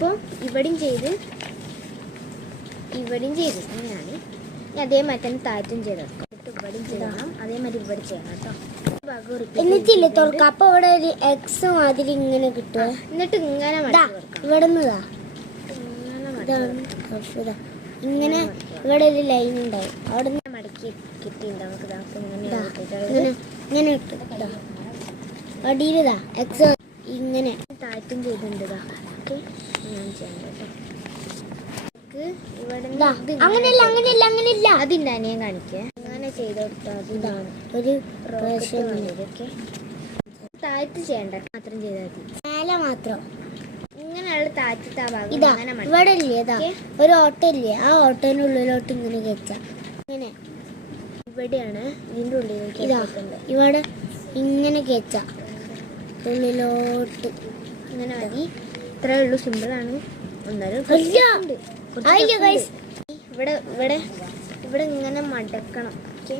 അപ്പോൾ ഇവിടെയും ചെയ്ത് അങ്ങനെയാണ്. ഇനി അതേമാതിരി തന്നെ താഴത്തും ചെയ്ത് ഇവിടെയും ചെയ്യണം, അതേമാതിരി ഇവിടെ ചെയ്യണം കേട്ടോ. എന്നിട്ടില്ലേ തുറക്കാം. അപ്പൊ ഇവിടെ ഒരു എക്സ് മാതിരി ഇങ്ങനെ കിട്ടുക. എന്നിട്ട് ഇങ്ങനെ ഇവിടെ ഇങ്ങനെ ഇവിടെ ഒരു ലൈൻ ഉണ്ടാവും. അവിടെ നിന്ന് മടക്കി കിട്ടിയിട്ടുണ്ടാവും. ഇങ്ങനെ അടിയിലിതാ എക്സ് ഇങ്ങനെ താഴത്തും ചെയ്തിട്ടുണ്ട്. ഓക്കെ, ഞാൻ ചെയ്യണ്ട കേട്ടോ. അങ്ങനെയല്ല അതിൻ്റെ അനിയൻ കാണിക്കേ. അങ്ങനെ ചെയ്ത് കൊടുത്താൽ ഇതാണ് ഒരു താഴത്ത് ചെയ്യണ്ട, മാത്രം ചെയ്താൽ മതി. മേലെ മാത്രം ഇങ്ങനെയുള്ള താഴത്തെ ആ ഭാഗം ഇതാ ഇവിടെ ഇല്ലേ, ഇതാ ഒരു ഓട്ടോ ഇല്ലേ, ആ ഓട്ടോനുള്ളിലോട്ട് ഇങ്ങനെ കയറ്റാ. ഇങ്ങനെ ഇവിടെയാണ് ഇതിൻ്റെ ഉള്ളിലേക്ക് ഇതാ ഇവിടെ ഇങ്ങനെ കയറ്റാ ഉള്ളിലോട്ട്. ഇങ്ങനെ മതി. ഇത്രേ ഉള്ളൂ, സിമ്പിളാണ്. ഒന്നാലും ഇവിടെ ഇവിടെ ഇവിടെ ഇങ്ങനെ മടക്കണം. ഓക്കെ,